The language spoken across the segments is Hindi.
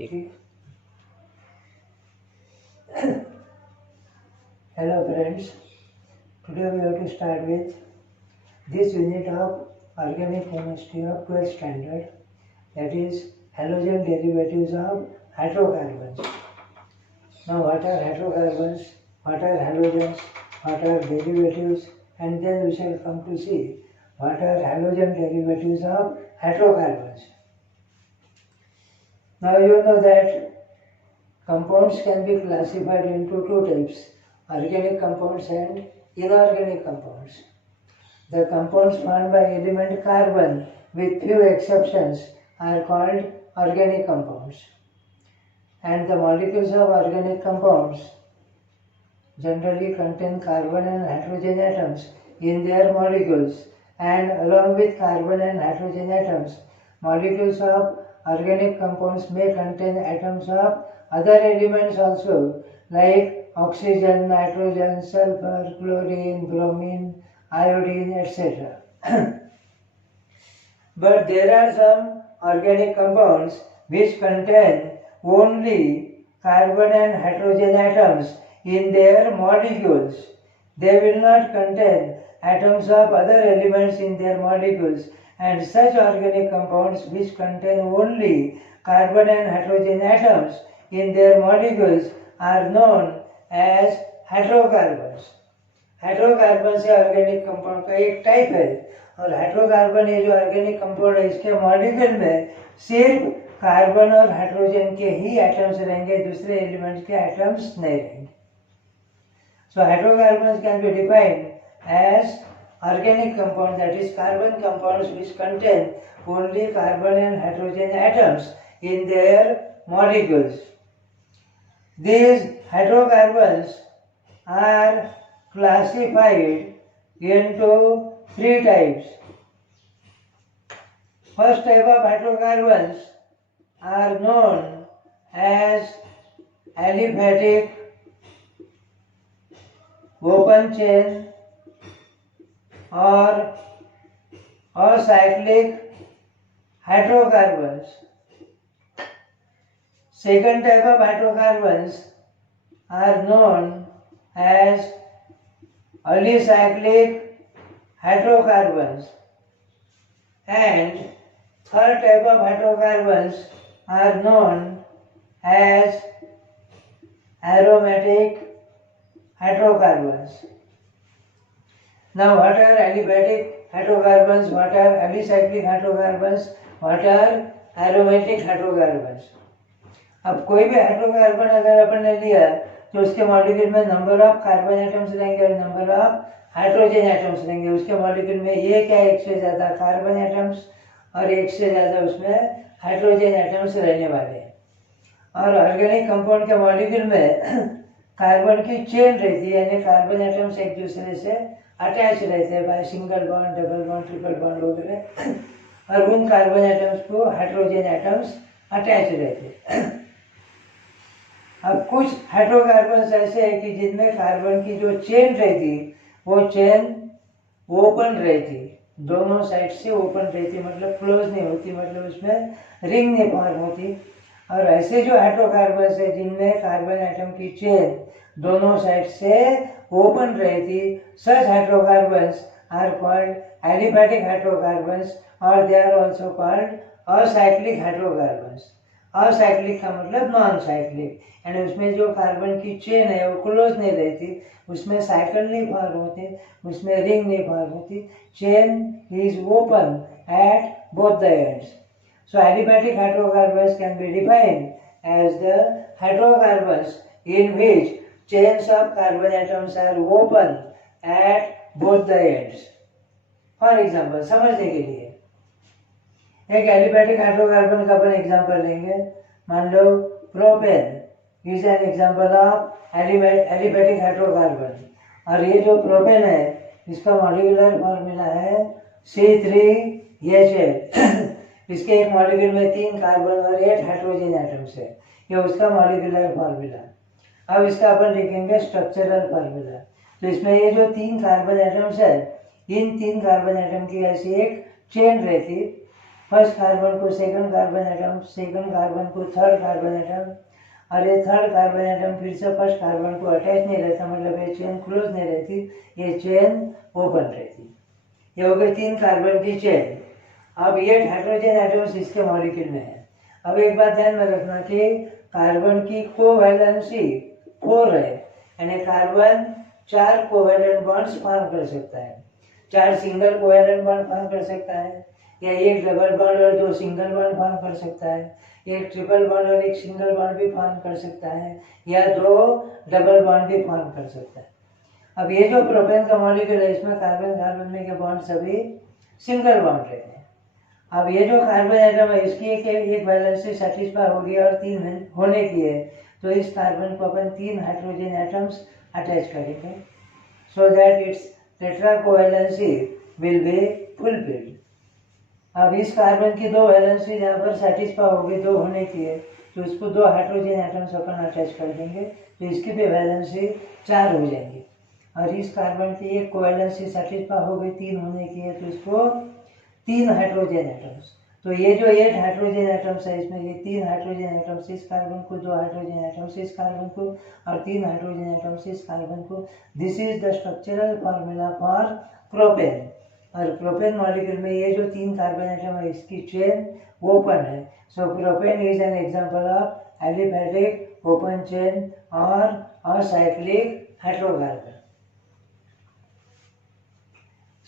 ठीक। Hello friends, today we have to start with this unit of organic chemistry of 12th standard, that is halogen derivatives of hydrocarbons. Now what are hydrocarbons, what are halogens, what are derivatives, and then we shall come to see what are halogen derivatives of hydrocarbons. Now you know that compounds can be classified into two types, organic compounds and inorganic compounds. The compounds formed by element carbon, with few exceptions, are called organic compounds. And the molecules of organic compounds generally contain carbon and hydrogen atoms in their molecules, and along with carbon and hydrogen atoms, molecules of organic compounds may contain atoms of other elements also, like oxygen, nitrogen, sulfur, chlorine, bromine, iodine, etc. But there are some organic compounds which contain only carbon and hydrogen atoms in their molecules. They will not contain atoms of other elements in their molecules, and such organic compounds which contain only carbon and hydrogen atoms in their molecules are known as hydrocarbons. Hydrocarbon से ऑर्गेनिक कंपाउंड का एक टाइप है, और हाइड्रोकार्बन ये जो ऑर्गेनिक कंपाउंड है इसके मॉलिक्यूल में सिर्फ कार्बन और हाइड्रोजन के ही एटम्स रहेंगे, दूसरे एलिमेंट्स के एटम्स नहीं रहेंगे। So hydrocarbons can be defined as organic compound, that is carbon compounds which contain only carbon and hydrogen atoms in their molecules. These hydrocarbons are classified into three types. First type of hydrocarbons are known as aliphatic, open chain or acyclic hydrocarbons. Second type of hydrocarbons are known as alicyclic hydrocarbons, and third type of hydrocarbons are known as aromatic hydrocarbons. Now what are aliphatic hydrocarbons, what are alicyclic hydrocarbons, what are aromatic hydrocarbons? अब कोई भी हाइड्रोकार्बन अगर अपन ने लिया तो उसके मॉलिक्यूल में नंबर ऑफ कार्बन एटम्स रहेंगे और नंबर ऑफ हाइड्रोजन एटम्स रहेंगे। उसके मॉलिक्यूल में एक या एक से ज़्यादा कार्बन एटम्स और एक से ज़्यादा उसमें हाइड्रोजन एटम्स रहने वाले हैं। और ऑर्गेनिक कंपाउंड के मॉलिक्यूल में कार्बन की चेन रहती है, यानी कार्बन एटम्स एक दूसरे से अटैच रहते हैं by single bond, double bond, triple bond वगैरह, और उन कार्बन एटम्स को हाइड्रोजन एटम्स अटैच रहते हैं। अब कुछ हाइड्रोकार्बन्स ऐसे हैं कि जिनमें कार्बन की जो चेन रहती वो चेन ओपन रहती, दोनों साइड से ओपन रहती, मतलब क्लोज नहीं होती, मतलब उसमें रिंग नहीं फॉर्म होती। और ऐसे जो हाइड्रोकार्बन्स है जिनमें कार्बन एटम की चेन दोनों साइड से ओपन रहती, such hydrocarbons are called aliphatic hydrocarbons or they are also called acyclic hydrocarbons. Acyclic का मतलब नॉन साइक्लिक, यानी उसमें जो कार्बन की चेन है वो क्लोज नहीं रहती, उसमें साइकिल नहीं फॉर्म होती, उसमें रिंग नहीं फॉर्म होती, chain is open at both the ends. So aliphatic hydrocarbons can be defined as the hydrocarbons in which chains of carbon atoms are open at both the ends. For example, समझने के लिए एक एलिफेटिक हाइड्रोकार्बन का अपन एग्जांपल लेंगे। मान लो propane is an example of aliphatic hydrocarbon, और ये जो प्रोपेन है इसका मॉलिक्यूलर फॉर्मूला है C3H8। इसके एक मॉलिक्यूल में 3 कार्बन और 8 हाइड्रोजन एटम्स है, ये उसका मॉलिक्यूलर फॉर्मूला। अब इसका अपन लिखेंगे स्ट्रक्चरल फॉर्मूला। तो इसमें ये जो 3 कार्बन एटम्स है, इन 3 कार्बन एटम की ऐसी एक चेन रहती, फर्स्ट कार्बन को second carbon atom, second carbon को थर्ड कार्बन एटम, और ये थर्ड कार्बन एटम फिर से फर्स्ट कार्बन को अटैच नहीं रहता, मतलब ये चेन क्लोज नहीं रहती, ये चेन ओपन रहती। ये हो गई 3 कार्बन की चेन। अब ये हाइड्रोजन एटम्स इसके मॉलिक्यूल में है। अब एक बात ध्यान में रखना कि कार्बन की कोवैलेंसी 4 है, यानी कार्बन 4 कोवैलेंट बॉन्ड्स फॉर्म कर सकता है, 4 सिंगल कोवैलेंट बॉन्ड फॉर्म कर सकता है, या एक डबल बॉन्ड और 2 सिंगल बॉन्ड फॉर्म कर सकता है, एक ट्रिपल बॉन्ड और एक सिंगल बॉन्ड भी फॉर्म कर सकता है, या 2 डबल बॉन्ड भी फॉर्म कर सकता है। अब ये जो प्रोपेन का मॉलिक्यूल है, इसमें कार्बन कार्बन में के बॉन्ड सभी सिंगल बॉन्ड रहते हैं। अब ये जो कार्बन एटम है, इसकी एक वैलेंसी सेटिस्फाई होगी और 3 होने की है, तो इस कार्बन को अपन 3 हाइड्रोजन एटम्स अटैच करेंगे, so that it's tetra covalency will be fulfilled. अब इस कार्बन की 2 वैलेंसी यहाँ पर सेटिस्फाई होगी, 2 होने की है, तो इसको 2 हाइड्रोजन एटम्स अपन अटैच कर देंगे, तो इसकी भी वैलेंसी 4 हो जाएंगी। और इस कार्बन की एक कोवैलेंसी सेटिस्फाई हो गई, 3 होने की है, तो इसको 3 हाइड्रोजन एटम्स। तो ये जो 8 हाइड्रोजन एटम्स है, इसमें ये 3 हाइड्रोजन एटम्स इस कार्बन को, 2 हाइड्रोजन एटम्स इस कार्बन को, और 3 हाइड्रोजन एटम्स इस कार्बन को। This is the structural formula for propane. और प्रोपेन मॉलिक्यूल में ये जो 3 कार्बन एटम है, इसकी चेन ओपन है, so propane is an example of aliphatic open chain और acyclic hydrocarbon.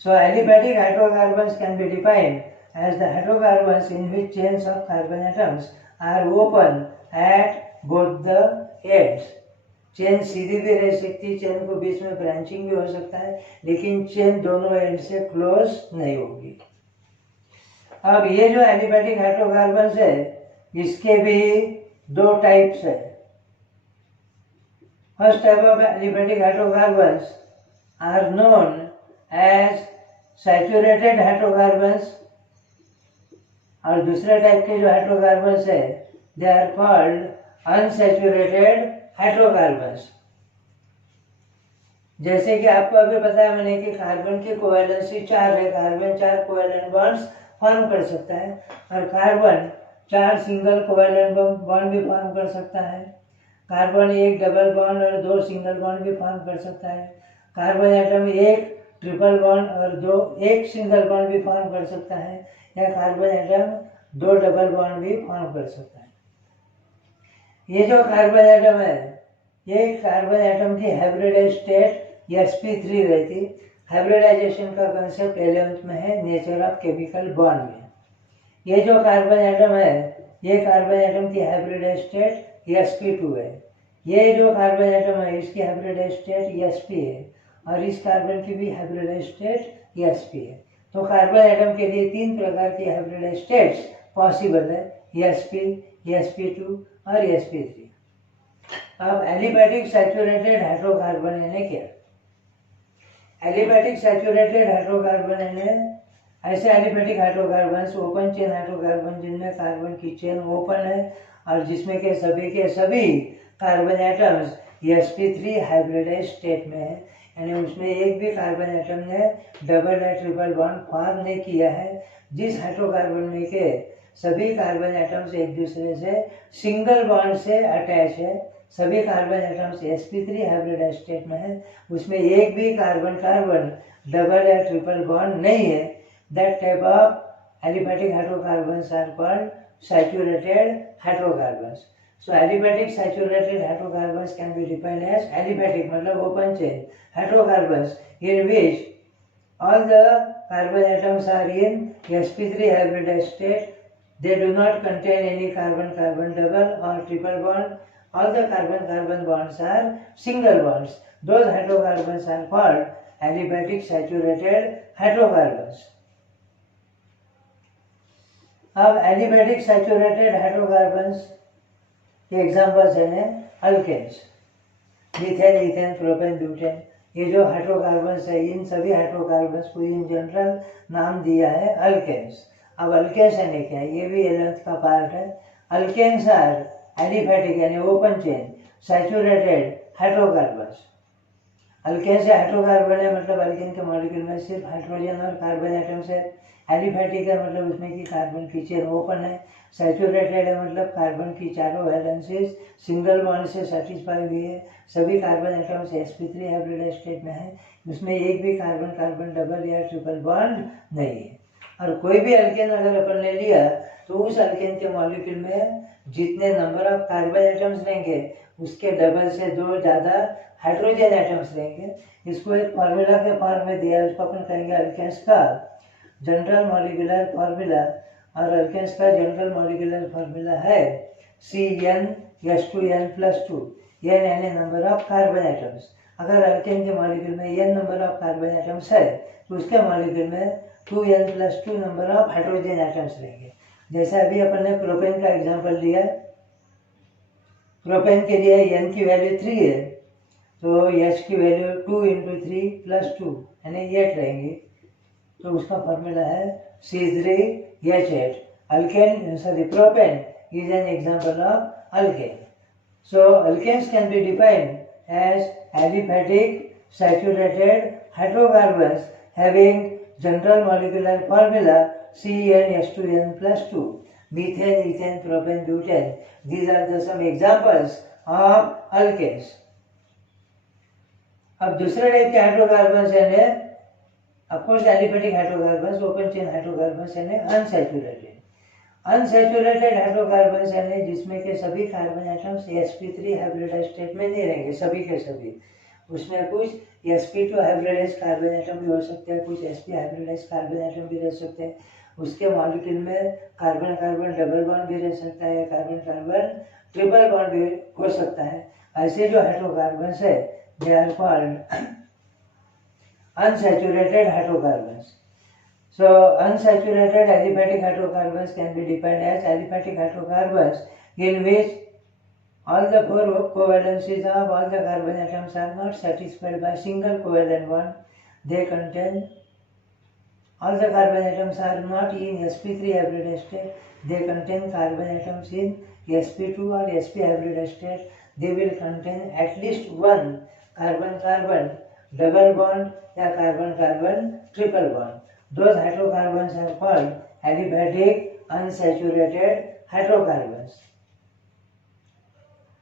So aliphatic hydrocarbons can be defined as the hydrocarbons in which chains of carbon atoms are open at both the ends. Chain सीधी भी रह सकती, चेन को बीच में ब्रांचिंग भी हो सकता है, लेकिन चेन दोनों एंड से क्लोज नहीं होगी। अब ये जो एलिफैटिक हाइड्रोकार्बन्स है, इसके भी 2 टाइप्स है। First type of aliphatic hydrocarbons are known as saturated hydrocarbons, और दूसरे टाइप के जो हाइड्रोकार्बन्स है, they are called unsaturated hydrocarbons. जैसे कि आपको अभी बताया मैंने कि कार्बन की कोवैलेंसी 4 है, कार्बन 4 कोवैलेंट बॉन्ड्स फॉर्म कर सकता है, और कार्बन 4 सिंगल कोवैलेंट बॉन्ड भी फॉर्म कर सकता है, कार्बन 1 डबल बॉन्ड और 2 सिंगल बॉन्ड भी फॉर्म कर सकता है, कार्बन एटम 1 ट्रिपल बॉन्ड और 1 सिंगल बॉन्ड भी फॉर्म कर सकता है, या कार्बन एटम 2 डबल बॉन्ड भी फॉर्म कर सकता है। ये जो कार्बन एटम है, ये कार्बन एटम की हाइब्रिडाइज्ड स्टेट sp3 रहती। हाइब्रिडाइजेशन का कंसेप्ट 11th में है, नेचर ऑफ केमिकल बॉन्ड में। ये जो कार्बन एटम है, ये कार्बन एटम की हाइब्रिडाइज्ड स्टेट sp2 है। ये जो कार्बन एटम है, इसकी हाइब्रिडाइज्ड स्टेट sp है, और इस कार्बन की भी हाइब्रिडाइज्ड स्टेट sp है। तो कार्बन एटम के लिए 3 प्रकार की हाइब्रिडाइज्ड स्टेट्स पॉसिबल है, sp, sp2 और sp3। अब एलिफैटिक सैचुरेटेड हाइड्रोकार्बन यानी क्या? एलिफैटिक सैचुरेटेड हाइड्रोकार्बन यानी ऐसे aliphatic hydrocarbon open chain hydrocarbon जिनमें कार्बन की चेन ओपन है और जिसमें के सभी carbon atoms sp3 hybridised state में है, यानी उसमें एक भी कार्बन एटम ने डबल या ट्रिपल बॉन्ड फॉर्म नहीं किया है। जिस हाइड्रोकार्बन में के सभी कार्बन एटम्स एक दूसरे से सिंगल बॉन्ड से अटैच है, सभी carbon atoms sp3 hybridised state में है, उसमें एक भी कार्बन डबल या ट्रिपल बॉन्ड नहीं है, that type of aliphatic hydrocarbons are called saturated hydrocarbons. So aliphatic saturated hydrocarbons can be defined as aliphatic मतलब open chain hydrocarbons in which all the carbon atoms are in sp3 hybridized state. They do not contain any carbon double or triple bond. All the carbon bonds are single bonds. Those hydrocarbons are called aliphatic saturated hydrocarbons. अब aliphatic saturated hydrocarbons के एग्जाम्पल्स हैं alkanes, methane, ethane, propane, butane. ये जो हाइड्रोकार्बन्स है, इन सभी हाइड्रोकार्बन्स को इन जनरल नाम दिया है अल्केन्स। अब अल्केन्स यानी क्या है, ये भी 11th का पार्ट है। अल्केन्स आर एलिफैटिक यानी open chain saturated hydrocarbons. Alkane से हाइड्रोकार्बन है, मतलब अल्केन के मॉलिक्यूल में सिर्फ हाइड्रोजन और कार्बन एटम्स है। एलिफैटिक है मतलब उसमें की कार्बन की चेन ओपन है। सैचुरेटेड है मतलब कार्बन की चारों वैलेंसीज सिंगल बॉन्ड से सेटिस्फाई हुई है, सभी carbon atoms sp3 hybridised state में है, उसमें एक भी कार्बन कार्बन डबल या ट्रिपल बॉन्ड नहीं है। और कोई भी अल्केन अगर अपन ने लिया तो उस अल्केन के मॉलिक्यूल में जितने नंबर ऑफ कार्बन एटम्स रहेंगे उसके डबल से 2 ज़्यादा हाइड्रोजन एटम्स रहेंगे। इसको एक फार्मूला के फॉर्म में दिया है, उसको अपन कहेंगे अल्केन्स का जनरल मॉलिक्यूलर फार्मूला। और अल्केन्स का जनरल मॉलिक्यूलर फार्मूला है CnH2n+2। n यानी नंबर ऑफ कार्बन एटम्स। अगर अल्केन के मॉलिक्यूल में n number of carbon atoms है तो उसके मॉलिक्यूल में 2n+2 number of hydrogen atoms रहेंगे। जैसे अभी अपन ने प्रोपेन का एग्जांपल लिया, प्रोपेन के लिए n की वैल्यू 3 है तो H की वैल्यू 2 × 3 + 2 यानी 8 रहेंगी। तो उसका फॉर्मूला है C3H8। Alkane sorry propane is an example of alkane. So alkanes can be defined as aliphatic saturated hydrocarbons having general molecular formula CnH2n+2. Methane, ethane, propane, butane. These are the some examples of alkanes. अब दूसरे टाइप के हाइड्रोकार्बन्स यानी of course aliphatic hydrocarbons, open chain hydrocarbons यानी अनसैचुरेटेड। अनसैचुरेटेड हाइड्रोकार्बन्स यानी जिसमें के सभी carbon atoms sp3 hybridised state में नहीं रहेंगे, सभी के सभी। उसमें कुछ sp2 हाइब्रिडाइज्ड कार्बन एटम भी हो सकते हैं, कुछ sp हाइब्रिडाइज्ड कार्बन एटम भी रह सकते हैं। उसके मॉलिक्यूल में कार्बन कार्बन डबल बॉन्ड भी रह सकता है, कार्बन कार्बन ट्रिपल बॉन्ड भी हो सकता है। ऐसे जो हाइड्रोकार्बन्स है they are called unsaturated hydrocarbons. So unsaturated aliphatic hydrocarbons can be defined as aliphatic hydrocarbons in which all the 4 covalencies of all the carbon atoms are not satisfied by single covalent bond. They contain all the carbon atoms are not in sp3 hybridized state. They contain carbon atoms in sp2 or sp hybridized state. They will contain at least one carbon carbon double bond या carbon carbon triple bond. Those hydrocarbons are called aliphatic unsaturated hydrocarbons.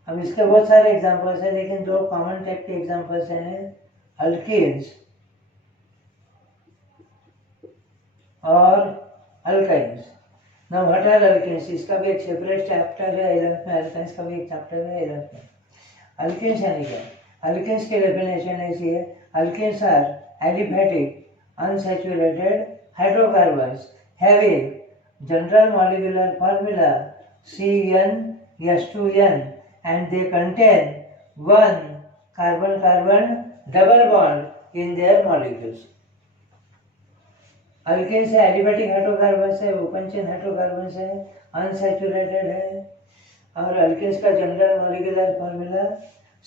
अब इसके बहुत सारे एग्जांपल्स हैं लेकिन दो कॉमन टाइप के एग्जांपल्स हैं अल्कीन्स और alkynes. Now what are alkenes, इसका भी एक सेपरेट चैप्टर है 11th में, अल्काइन्स का भी एक चैप्टर है 11th में। अल्कीन्स यानी क्या? अल्कीन्स की डेफिनेशन ऐसी है, alkenes are aliphatic unsaturated hydrocarbons having general molecular formula CnH2n and they contain one carbon-carbon double bond in their molecules. Alkanes है एलिफेटिक हाइड्रोकार्बन्स है, ओपन चेन हाइड्रोकार्बन्स है, अनसैचुरेटेड है। और अल्केन्स का जनरल मॉलिक्यूलर फॉर्मूला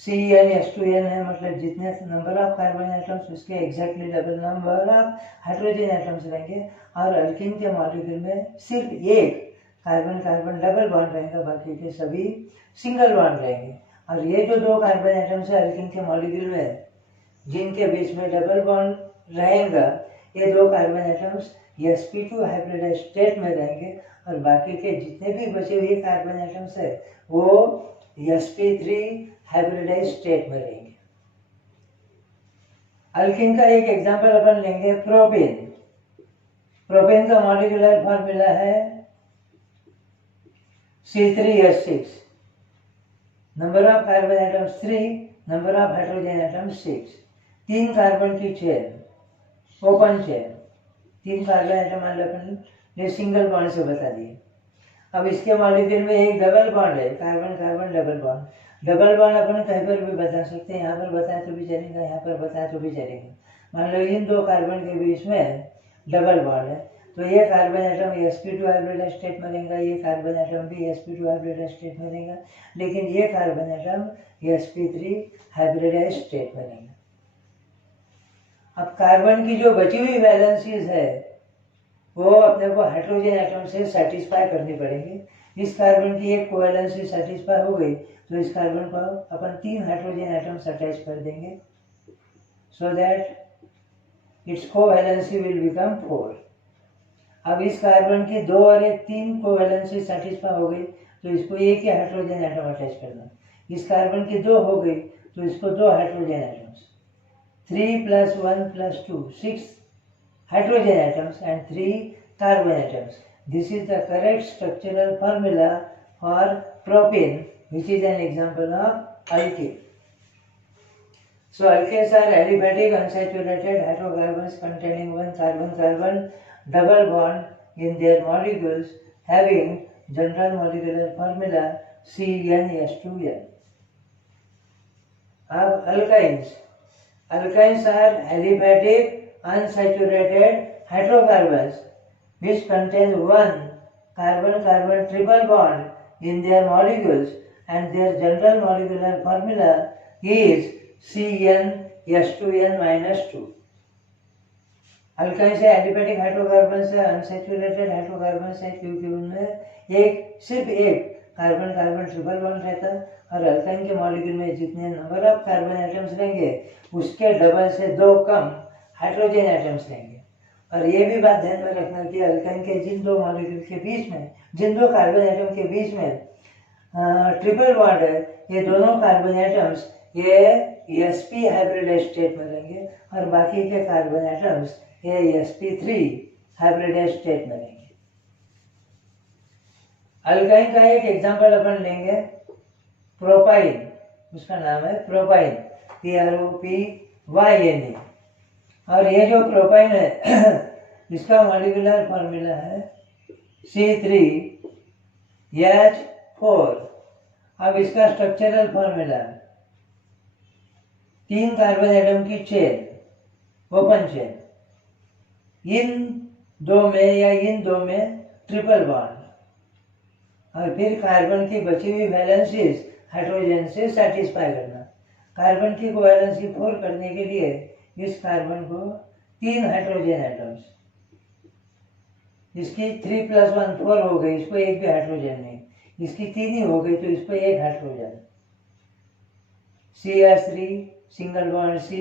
CnH2n है, मतलब जितने नंबर ऑफ कार्बन एटम्स उसके exactly double number of hydrogen atoms रहेंगे। और अल्कीन के मॉलिक्यूल में सिर्फ एक कार्बन कार्बन डबल बॉन्ड रहेगा, बाकी के सभी सिंगल बॉन्ड रहेंगे। और ये जो 2 कार्बन एटम्स है अल्कीन के मॉलिक्यूल में जिनके बीच में डबल बॉन्ड रहेगा, ये 2 carbon atoms sp2 hybridised state में रहेंगे और बाकी के जितने भी बचे हुए कार्बन एटम्स है वो sp3 हाइब्रिडाइज्ड स्टेट में रहेंगे। अल्कीन का एक एग्जांपल अपन लेंगे प्रोपेन। प्रोपेन का मॉलिक्यूलर फॉर्मूला है C3H6। Number of carbon atoms 3, number of hydrogen atoms 6। 3 carbon की chain, open chain, 3 carbon atom अपन ने सिंगल बॉन्ड से बता दिए। अब इसके मॉलिक्यूल में एक डबल बॉन्ड है, carbon carbon double bond. Double bond अपन कहीं पर भी बता सकते हैं, यहाँ पर बताए तो भी चलेगा, यहाँ पर बताए तो भी चलेगा। मान लो इन 2 कार्बन के बीच में डबल बॉन्ड है तो ये carbon atom sp2 hybridised state में रहेगा, ये कार्बन एटम भी sp2 हाइब्रिडाइज्ड स्टेट में रहेगा, लेकिन ये carbon atom sp3 hybridised state में रहेगा। अब कार्बन की जो बची हुई वैलेंसीज है वो अपने को हाइड्रोजन एटम से सेटिस्फाई करनी पड़ेगी। इस कार्बन की एक कोवैलेंसी सेटिस्फाई हो गई तो इस कार्बन को अपन 3 हाइड्रोजन एटम्स अटैच कर देंगे so that it's covalency will become 4। अब इस कार्बन की 2 और 1 3 कोवेलेंसी सेटिस्फाई हो गई तो इसको एक ही हाइड्रोजन एटम अटैच करना। इस कार्बन की 2 हो गई तो इसको 2 hydrogen atoms, 3 + 1 + 2 6 hydrogen atoms and 3 carbon atoms. This is the correct structural formula for propane, which is an example of alkane. So alkanes are aliphatic unsaturated hydrocarbons containing one carbon-carbon double bond in their molecules having general molecular formula CnH2n. अब alkynes. Alkynes are aliphatic unsaturated hydrocarbons which contain one carbon-carbon triple bond in their molecules and their general molecular formula is CnH2n-2. Alkyne से एलिफेटिक हाइड्रोकार्बन से अनसैचुरेटेड हाइड्रोकार्बन से क्योंकि उनमें सिर्फ एक कार्बन कार्बन ट्रिपल बॉन्ड रहता है और अल्काइन के मॉलिक्यूल में जितने नंबर ऑफ कार्बन एटम्स रहेंगे उसके डबल से 2 कम हाइड्रोजन एटम्स रहेंगे। और ये भी बात ध्यान में रखना कि अल्काइन के जिन 2 मॉलिक्यूल के बीच में, जिन 2 कार्बन एटम के बीच में ट्रिपल बॉन्ड है, ये दोनों कार्बन एटम्स ये sp हाइब्रिडाइज्ड स्टेट में रहेंगे और बाकी के कार्बन एटम्स ये sp3 हाइब्रिडाइज्ड स्टेट में रहेंगे। अल्काइन का एक एग्जांपल अपन लेंगे, प्रोपाइन, उसका नाम है प्रोपाइन, PROPYNE। और ये जो प्रोपाइन है इसका मॉलिक्यूलर फॉर्मूला है C3H4। अब इसका स्ट्रक्चरल फॉर्मूला 3 कार्बन एटम की चेन, ओपन चेन, इन 2 में या इन 2 में ट्रिपल बॉन्ड और फिर कार्बन की बची हुई वैलेंसीज हाइड्रोजन से सेटिस्फाई करना। कार्बन की कोवैलेंसी 4 करने के लिए इस कार्बन को 3 हाइड्रोजन एटम्स, इसकी 3 + 1 4 हो गई, इसको एक भी हाइड्रोजन नहीं, इसकी 3 ही हो गई तो इसको एक hydrogen, CH3 single bond C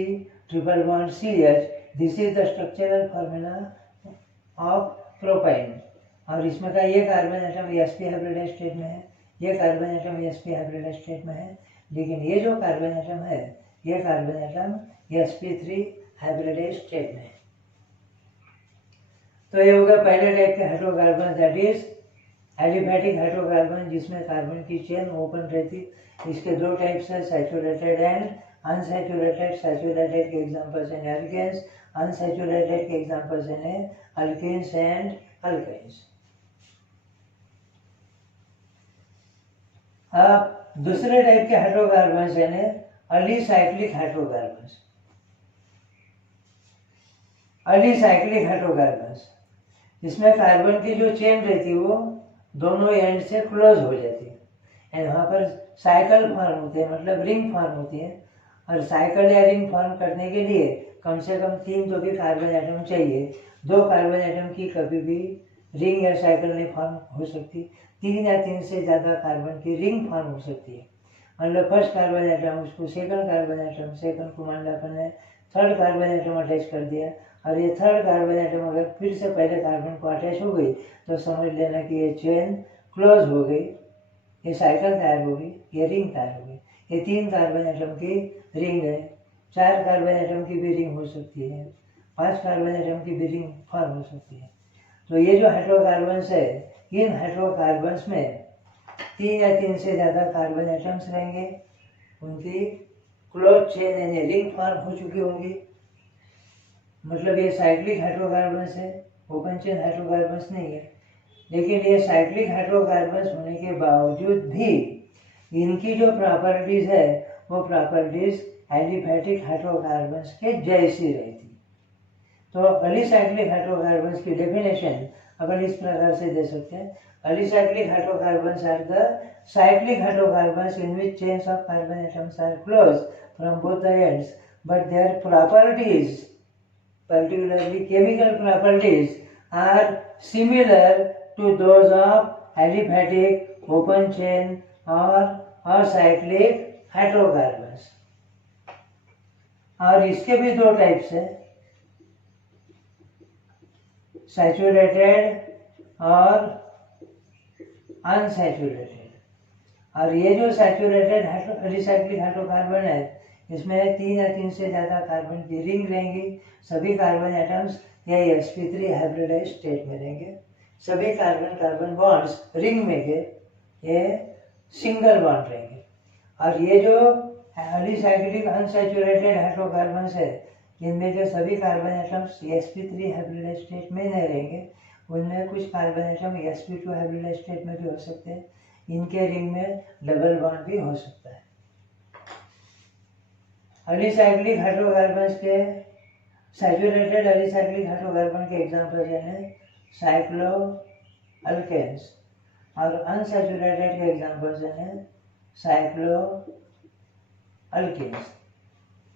triple bond CH। This is the structural formula of propyne. और इसमें का ये carbon atom sp hybridized state में है, ये carbon atom sp hybridized state में है, लेकिन ये जो कार्बन एटम है ये carbon atom sp3 hybridised state में है। तो ये होगा पहले टाइप के hydrocarbon, that is aliphatic hydrocarbon जिसमें कार्बन की चेन ओपन रहती। इसके 2 टाइप्स है, सैचुरेटेड एंड अनसैचुरेटेड। सैचुरेटेड के एग्जांपल्स हैं एल्केन्स, अनसैचुरेटेड के एग्जांपल्स हैं अल्केन्स एंड अल्काइन्स। अब दूसरे टाइप के हाइड्रोकार्बन्स यानी अलीसाइक्लिक हाइड्रोकार्बन्स। अलीसाइक्लिक हाइड्रोकार्बन्स इसमें कार्बन की जो चेन रहती है वो दोनों एंड से क्लोज हो जाती है एंड वहाँ पर साइकिल फॉर्म होते हैं, मतलब रिंग फॉर्म होती है। और साइकिल या रिंग फॉर्म करने के लिए कम से कम 3 तो भी कार्बन एटम चाहिए। 2 कार्बन एटम की कभी भी रिंग या साइकिल नहीं फॉर्म हो सकती, 3 या 3 से ज़्यादा कार्बन की रिंग फॉर्म हो सकती है। मतलब फर्स्ट कार्बन एटम, उसको सेकंड कार्बन एटम, सेकंड को मान लो अपन ने थर्ड कार्बन एटम अटैच कर दिया और ये थर्ड कार्बन एटम अगर फिर से पहले कार्बन को अटैच हो गई तो समझ लेना कि ये चेन क्लोज हो गई, ये साइकिल तैयार हो गई, ये रिंग तैयार हो गई। ये 3 कार्बन एटम की रिंग है, 4 कार्बन एटम की भी रिंग हो सकती है, 5 कार्बन एटम की भी रिंग फॉर्म हो सकती है। तो ये जो हाइड्रोकार्बन्स है, इन हाइड्रोकार्बन्स में 3 या 3 से ज़्यादा कार्बन एटम्स रहेंगे, उनकी क्लोज चेन यानी रिंग फॉर्म हो चुकी होंगी। मतलब ये साइक्लिक हाइड्रोकार्बन्स है, ओपन चेन हाइड्रोकार्बन्स नहीं है। लेकिन ये साइक्लिक हाइड्रोकार्बन्स होने के बावजूद भी इनकी जो प्रॉपर्टीज है वो प्रॉपर्टीज एलिफैटिक हाइड्रोकार्बन्स के जैसी रहती। तो अलीसाइक्लिक हाइड्रोकार्बन्स की डेफिनेशन अपन इस प्रकार से दे सकते हैं। Alicyclic hydrocarbons are the cyclic hydrocarbons in which chains of carbon atoms are close from both the ends, but their properties, particularly chemical properties, are similar to those of aliphatic, open chain or cyclic hydrocarbons. और इसके भी 2 टाइप्स है, सैचुरेटेड और अनसैचुरेटेड। और ये जो सैचुरेटेड एलिसाइक्लिक हाइड्रोकार्बन है, इसमें 3 या 3 से ज़्यादा कार्बन की रिंग रहेंगी। सभी कार्बन एटम्स ये sp3 हाइब्रिडाइज स्टेट में रहेंगे। सभी कार्बन कार्बन बॉन्ड्स रिंग में के ये सिंगल बॉन्ड रहेंगे। और ये जो एलिसाइक्लिक अनसैचुरेटेड हाइड्रोकार्बन्स है, इनमें जो सभी carbon atoms sp3 hybridise state में नहीं रहेंगे, उनमें कुछ carbon atom sp2 hybridise state में भी हो सकते हैं। इनके रिंग में डबल बॉन्ड भी हो सकता है। एलिसाइक्लिक हाइड्रोकार्बन्स के सैचुरेटेड एलिसाइक्लिक हाइड्रोकार्बन के एग्जांपल हैं साइक्लो अल्केन्स, और अनसैचुरेटेड के एग्जांपल्स हैं साइक्लो अल्केन्स।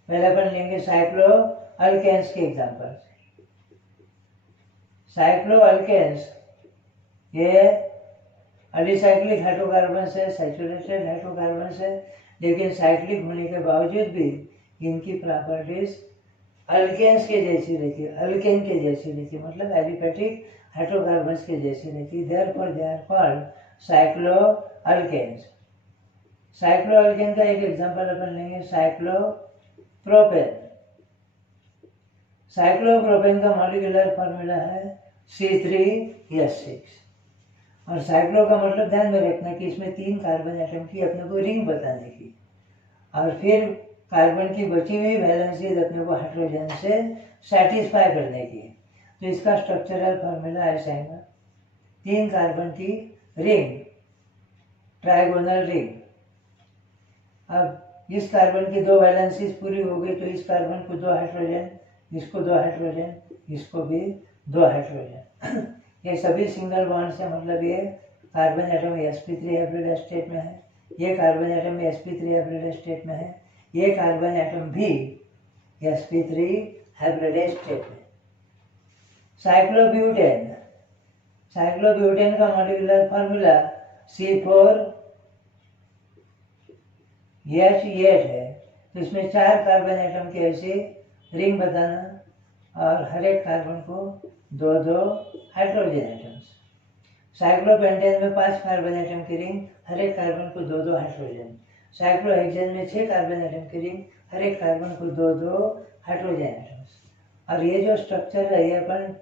पहले अपन लेंगे साइक्लो अल्केन्स के एग्जांपल्स। साइक्लो अल्केन्स ये एलिसाइक्लिक हाइड्रोकार्बन है, सैचुरेटेड हाइड्रोकार्बन है, लेकिन साइक्लिक होने के बावजूद भी इनकी प्रॉपर्टीज अल्केन्स के जैसी रहती है, अल्केन के जैसी रहती है, मतलब एलिफेटिक हाइड्रोकार्बन्स के जैसी रहती है। Therefore they are called cycloalkanes. Cycloalkane का एक एग्जांपल अपन लेंगे साइक्लोप्रोपेन। साइक्लोप्रोपेन का मॉलिक्यूलर फॉर्मूला है C3H6। और साइक्लो का मतलब ध्यान में रखना कि इसमें 3 कार्बन एटम की अपने को रिंग बताने की, और फिर कार्बन की बची हुई वैलेंसीज अपने को हाइड्रोजन से सेटिस्फाई करने की। तो इसका स्ट्रक्चरल फॉर्मूला ऐसा है ना, 3 कार्बन की रिंग, ट्राइगोनल रिंग। अब इस कार्बन की 2 वैलेंसीज पूरी हो गई, तो इस कार्बन को 2 हाइड्रोजन, इसको 2 हाइड्रोजन, इसको भी 2 हाइड्रोजन। ये सभी सिंगल बॉन्ड से, मतलब ये carbon atom sp3 hybridise state में है, ये carbon atom sp3 hybridise state में है, ये कार्बन एटम भी sp3 हाइब्रिडाइज स्टेट में। साइक्लोब्यूटेन, साइक्लोब्यूटेन का मॉलिक्यूलर फॉर्मूला C4H8 है। तो इसमें 4 कार्बन एटम के ऐसे रिंग बताना, और हर एक कार्बन को 2-2 हाइड्रोजन एटम्स। साइक्लोपेंटेन में 5 कार्बन एटम की रिंग, हर एक कार्बन को 2-2 हाइड्रोजन। साइक्लोहेक्सेन में 6 कार्बन एटम की रिंग, हर एक कार्बन को 2-2 हाइड्रोजन एटम्स। और ये जो स्ट्रक्चर है, ये अपन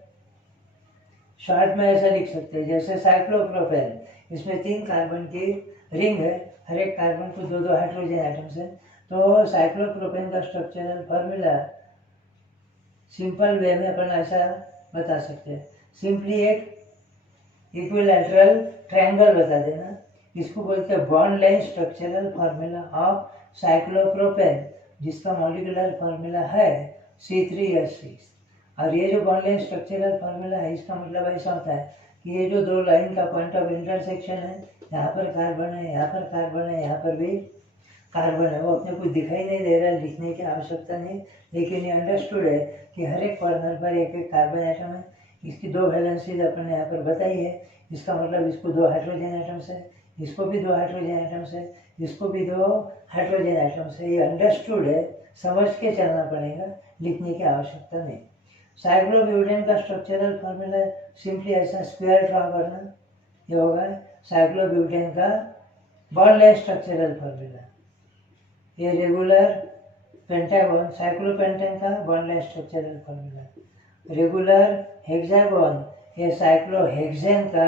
शॉर्ट में ऐसा लिख सकते हैं, जैसे साइक्लोप्रोपेन, इसमें 3 कार्बन की रिंग है, हर एक कार्बन को 2-2 हाइड्रोजन एटम्स है। तो साइक्लोप्रोपेन का स्ट्रक्चरल फॉर्मूला सिंपल वे में अपन ऐसा बता सकते हैं। सिंपली एक इक्विलैटरल ट्रायंगल बता देना, इसको बोलते हैं bond line structural formula of cyclopropane, जिसका मॉलिक्यूलर फॉर्मूला है C3H6। और ये जो बॉन्ड लाइन स्ट्रक्चरल फॉर्मूला है, इसका मतलब ऐसा होता है कि ये जो 2 लाइन का पॉइंट ऑफ इंटरसेक्शन है, यहाँ पर कार्बन है, यहाँ पर कार्बन है, यहाँ पर भी कार्बन है, वो अपने को दिखाई नहीं दे रहा है, लिखने की आवश्यकता नहीं, लेकिन ये अंडरस्टूड है कि हर एक कॉर्नर पर एक एक कार्बन एटम है। इसकी 2 वैलेंसीज अपन ने यहाँ पर बताई है, इसका मतलब इसको 2 हाइड्रोजन एटम्स है, इसको भी 2 हाइड्रोजन एटम्स है, इसको भी 2 हाइड्रोजन एटम्स है। ये अंडरस्टूड है, समझ के चलना पड़ेगा, लिखने की आवश्यकता नहीं। साइक्लोब्यूटेन का स्ट्रक्चरल फॉर्मूला सिंपली ऐसा स्क्वायर ड्रॉ करना, ये होगा साइक्लोब्यूटेन का बॉन्ड लाइन स्ट्रक्चरल फॉर्मूला। ये रेगुलर पेंटागन, साइक्लोपेंटेन का bond line structural formula. Regular hexagon, ये साइक्लोहेक्सेन का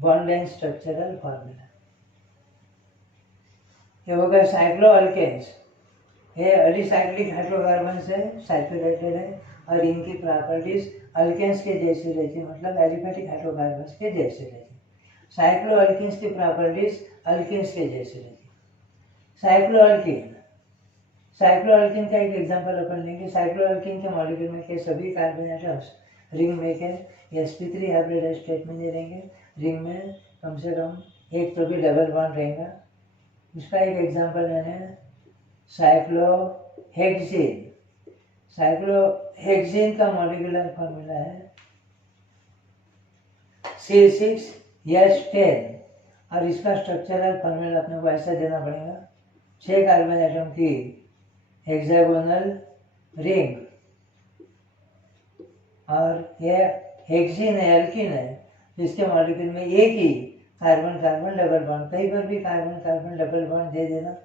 बॉन्ड लाइन स्ट्रक्चरल फॉर्मूला। ये हो गया साइक्लो अल्केन्स। ये एलिसाइक्लिक हाइड्रोकार्बन से सैचुरेटेड है, और इनकी प्रॉपर्टीज अल्केन्स के जैसी रहती है, मतलब एलिफेटिक हाइड्रोकार्बन्स के जैसे रहती है। साइक्लो अल्केन्स की प्रॉपर्टीज अल्केन्स के जैसी रहती है। साइक्लो अल्कीन, साइक्लो अल्कीन का एक एग्जांपल अपन लेंगे। साइक्लो अल्कीन के मॉलिक्यूल में के सभी कार्बन एटम्स रिंग में के sp3 हाइब्रिडाइज स्टेट में नहीं रहेंगे, रिंग में कम से कम एक तो भी डबल बॉन्ड रहेगा। उसका एक एग्जांपल है साइक्लोहेक्सीन। साइक्लोहेक्सीन का मॉलिक्यूलर फॉर्मूला है C6H10, और इसका स्ट्रक्चरल फॉर्मूला अपने को ऐसा देना पड़ेगा, 6 कार्बन एटम की हेक्सागोनल रिंग, और ये हेक्सीन है, एल्कीन है, इसके मॉलिक्यूल में एक ही कार्बन कार्बन डबल बॉन्ड, कहीं पर भी कार्बन कार्बन डबल बॉन्ड दे देना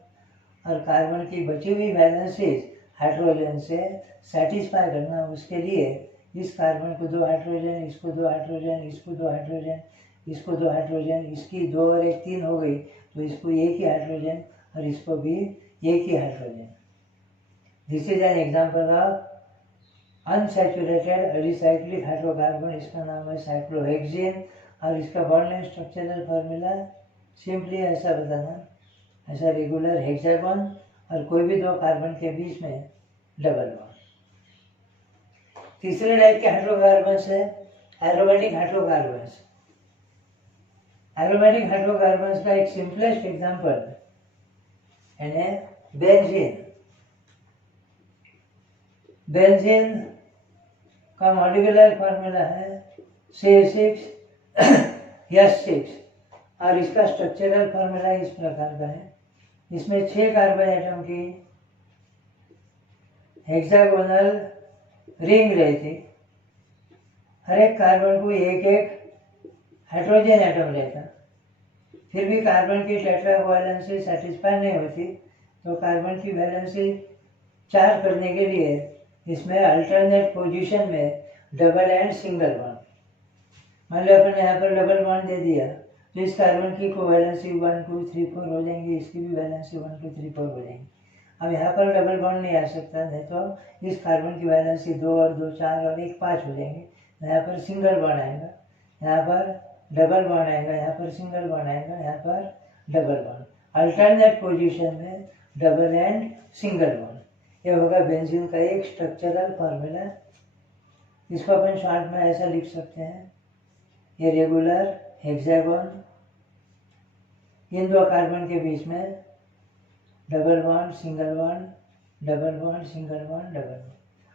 और कार्बन की बची हुई वैलेंसीज हाइड्रोजन से सेटिस्फाई करना। उसके लिए इस कार्बन को 2 हाइड्रोजन, इसको 2 हाइड्रोजन, इसको 2 हाइड्रोजन, इसको 2 हाइड्रोजन, इसकी 2 और 1 3 हो गई, तो इसको एक ही हाइड्रोजन और इसको भी एक ही hydrogen. This is an example of unsaturated recyclic hydrocarbon, इसका नाम है साइक्लोहेक्सेन। और इसका bond length structural formula simply ऐसा बताना, ऐसा रेगुलर हेक्सागोन और कोई भी 2 कार्बन के बीच में डबल बॉन्ड। तीसरे टाइप के हाइड्रोकार्बन्स है एरोमेटिक हाइड्रोकार्बन्स। एरोमेटिक हाइड्रोकार्बन्स का एक सिंपलेस्ट एग्जांपल है बेंजीन। बेंजीन का मॉलिक्यूलर फार्मूला है C6H6 और इसका स्ट्रक्चरल फार्मूला इस प्रकार का है। इसमें 6 कार्बन एटम की हेक्सागोनल रिंग रहती, हर एक कार्बन को एक एक हाइड्रोजन एटम रहता। फिर भी कार्बन की टेट्रा वैलेंसी सेटिस्फाई नहीं होती, तो कार्बन की वैलेंसी 4 करने के लिए इसमें अल्टरनेट पोजीशन में डबल एंड सिंगल बॉन्ड, मान लो अपन यहाँ पर डबल बॉन्ड दे दिया तो इस कार्बन की कोवैलेंसी 1 2 3 4 हो जाएंगी, इसकी भी वैलेंसी 1 2 3 4 हो जाएंगी। अब यहाँ पर डबल बॉन्ड नहीं आ सकता, नहीं तो इस कार्बन की वैलेंसी 2 और 2 4 और 1 5 हो जाएंगे। यहाँ पर सिंगल बॉन्ड आएगा, यहाँ पर डबल बॉन्ड आएगा, यहाँ पर सिंगल बॉन्ड आएगा, यहाँ पर डबल बॉन्ड, अल्टरनेट पोजीशन में डबल एंड सिंगल बॉन्ड। ये होगा बेंजीन का एक स्ट्रक्चरल फार्मूला। इसको अपन शॉर्ट में ऐसा लिख सकते हैं, ये रेगुलर हेक्सागोन, इन 2 कार्बन के बीच में double bond single bond, double bond single bond, double bond.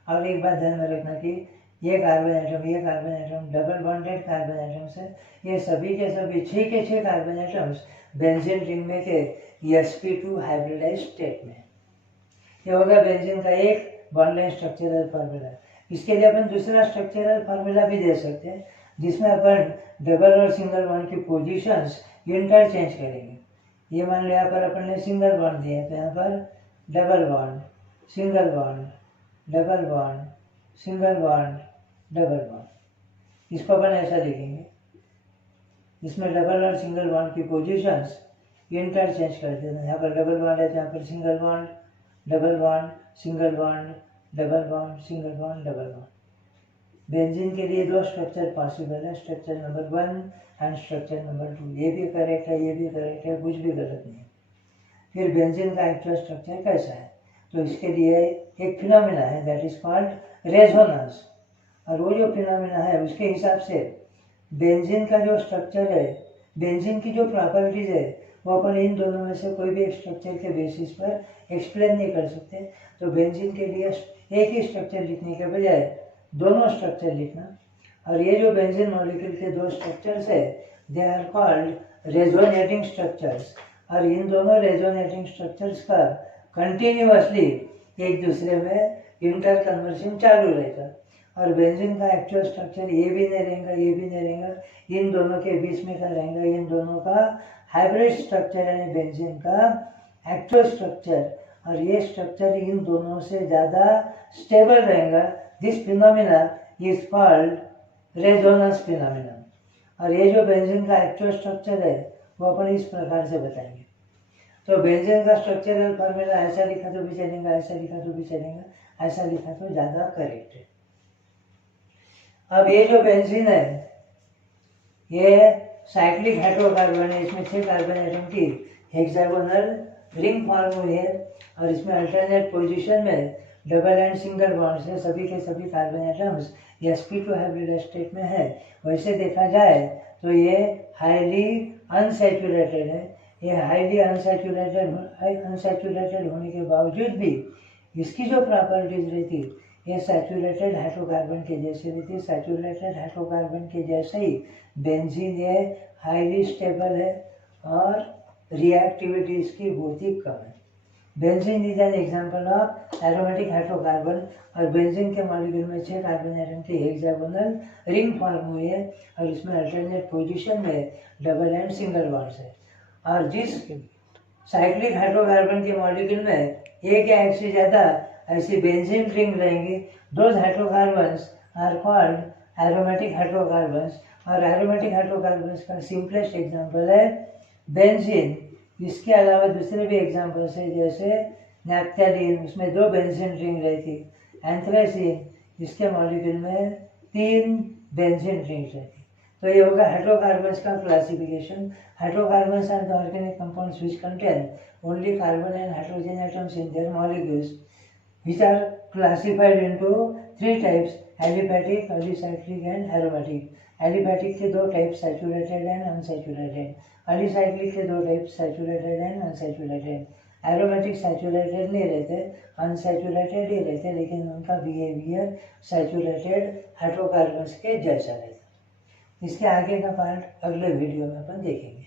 और एक बात ध्यान में रखना कि ये carbon atom double bonded carbon atoms है, ये सभी के सभी 6 के 6 कार्बन एटम्स बेंजीन रिंग में के sp2 हाइब्रिडाइज स्टेट में। ये होगा बेंजीन का एक बॉन्ड लेंथ स्ट्रक्चरल फार्मूला। इसके लिए अपन दूसरा स्ट्रक्चरल फार्मूला भी दे सकते हैं, जिसमें अपन डबल और सिंगल बॉन्ड की पोजीशंस इंटरचेंज करेंगे। ये मान लो यहाँ पर अपन ने सिंगल बॉन्ड दिया, तो यहाँ पर double bond single bond double bond single bond double bond. इसको अपन ऐसा लिखेंगे, इसमें डबल और सिंगल बॉन्ड की पोजीशंस इंटरचेंज कर देना। यहाँ पर डबल बॉन्ड है तो यहाँ पर single bond double bond single bond double bond single bond double bond. Benzene के लिए 2 स्ट्रक्चर पॉसिबल है, structure number 1 and structure number 2। ये भी करेक्ट है, ये भी करेक्ट है, कुछ भी गलत नहीं है। फिर बेंजीन का एक्चुअल स्ट्रक्चर कैसा है, तो इसके लिए एक फिनोमेना है दैट इज कॉल्ड रेजोनेंस। और वो जो फिनोमेना है उसके हिसाब से बेंजीन का जो स्ट्रक्चर है, बेंजीन की जो प्रॉपर्टीज है, वो अपन इन दोनों में से कोई भी एक स्ट्रक्चर के बेसिस पर एक्सप्लेन नहीं कर सकते। तो बेंजीन के लिए एक ही स्ट्रक्चर लिखने के बजाय दोनों स्ट्रक्चर लिखना। और ये जो बेंजीन मॉलिक्यूल के 2 स्ट्रक्चर्स है, they are called resonating structures. और इन दोनों रेजोनेटिंग स्ट्रक्चर्स का कंटिन्यूअसली एक दूसरे में इंटर कन्वर्शन चालू रहेगा। और बेंजीन का एक्चुअल स्ट्रक्चर ये भी नहीं रहेगा, ये भी नहीं रहेगा, इन दोनों के बीच में क्या रहेगा, इन दोनों का हाइब्रिड स्ट्रक्चर यानी बेंजीन का एक्चुअल स्ट्रक्चर। और ये स्ट्रक्चर इन दोनों से ज़्यादा स्टेबल रहेगा। This phenomena is called resonance phenomena. और ये जो बेंजीन का एक्चुअल स्ट्रक्चर है वो अपन इस प्रकार से बताएंगे। तो बेंजीन का स्ट्रक्चरल फार्मूला ऐसा लिखा तो भी चलेगा, ऐसा लिखा तो भी चलेगा, ऐसा लिखा तो ज़्यादा करेक्ट है। अब ये जो बेंजीन है ये साइक्लिक हाइड्रोकार्बन है, इसमें 6 कार्बन एटम की हेक्सागोनल रिंग फॉर्म हुई है और इसमें अल्टरनेट पोजीशन में डबल एंड सिंगल बॉन्ड से सभी के सभी carbon atoms sp2 hybrid state में है। वैसे देखा जाए तो ये हाईली अनसैचुरेटेड है। ये हाईली अनसैचुरेटेड होने के बावजूद भी इसकी जो प्रॉपर्टीज रहती ये सैचुरेटेड हाइड्रोकार्बन के जैसे रहती। सैचुरेटेड हाइड्रोकार्बन के जैसे ही बेंजीन ये हाईली स्टेबल है और रिएक्टिविटी इसकी बहुत ही कम है। Benzene is an example of aromatic hydrocarbon. और बेंजीन के मॉलिक्यूल में 6 कार्बन एटम की हेक्सागोनल रिंग फॉर्म हुई है और इसमें अल्टरनेट पोजीशन में डबल एंड सिंगल बॉन्ड्स है। और जिस साइक्लिक हाइड्रोकार्बन के मॉलिक्यूल में एक या एक से ज़्यादा ऐसी बेंजीन रिंग रहेंगी, those hydrocarbons are called aromatic hydrocarbons. और एरोमेटिक हाइड्रोकार्बन्स का सिंपलेस्ट एग्जांपल है बेंजीन। इसके अलावा दूसरे भी एग्जांपल्स है, जैसे नैप्थेलीन, उसमें 2 बेंजीन रिंग रहती। एंथ्रासीन, इसके मॉलिक्यूल में 3 बेंजीन रिंग रहती। तो ये होगा हाइड्रोकार्बन्स का classification. Hydrocarbons are the organic compounds which contain only carbon and hydrogen atoms in their molecules, which are classified into 3 types: aliphatic, alicyclic and aromatic. Aliphatic के 2 type, saturated and unsaturated. alicyclic के 2 type, saturated and unsaturated. Aromatic saturated नहीं रहते, अनसैचुरेटेड ही रहते, लेकिन उनका बिहेवियर सैचुरेटेड हाइड्रोकार्बन्स के जैसा रहता है। इसके आगे का पार्ट अगले वीडियो में अपन देखेंगे।